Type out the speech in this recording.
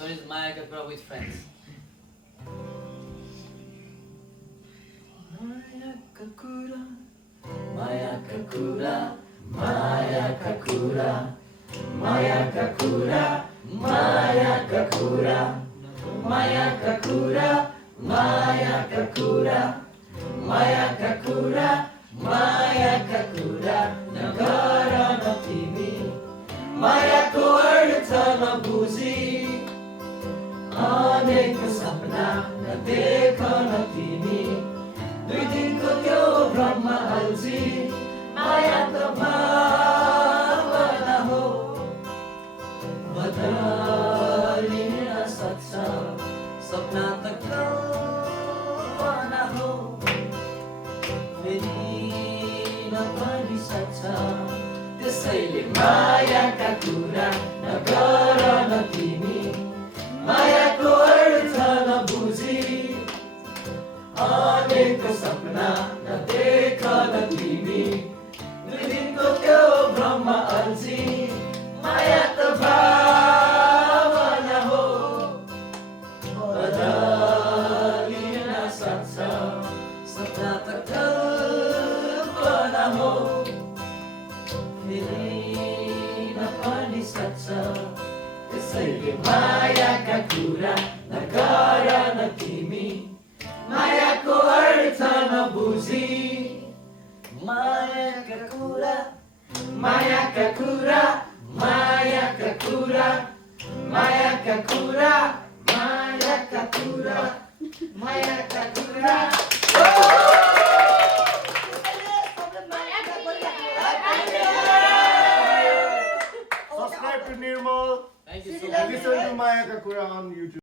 So it's Mayaka Kura with friends. Mayaka Kura, Mayaka Kura, Mayaka Kura, Mayaka Kura, Mayaka Kura, Mayaka Kura, Mayaka Kura, Mayaka Kura, Mayaka Kura, nagara na timi, Mayako अर्थ नबुझी, अनेक सपना नदेख न तिमी, दुई दिनको त्यो भ्रममा अल्झी, माया त भावना हो, बदलिन सक्छ, सपना त कल्पना हो, फेरि नपनि सक्छ, त्यसैले मायाका कुरा नगर न तिमी, मायाको अर्थ नबुझी, अनेक सपना नदेख न तिमी, दुई दिनको त्यो भ्रममा अल्झी, माया त भावना हो, बदलिन सक्छ, सपना त कल्पना हो, फेरि नपनि सक्छ, त्यसैले मायाका कुरा नगर न तिमी, मायाको अर्थ नबुझी, मायाका कुरा, मायाका कुरा, मायाका कुरा, मायाका कुरा, मायाका कुरा, मायाका कुरा. Subscribe to Nirmal. Thank you so And much. listen to Mayaka Kura on YouTube.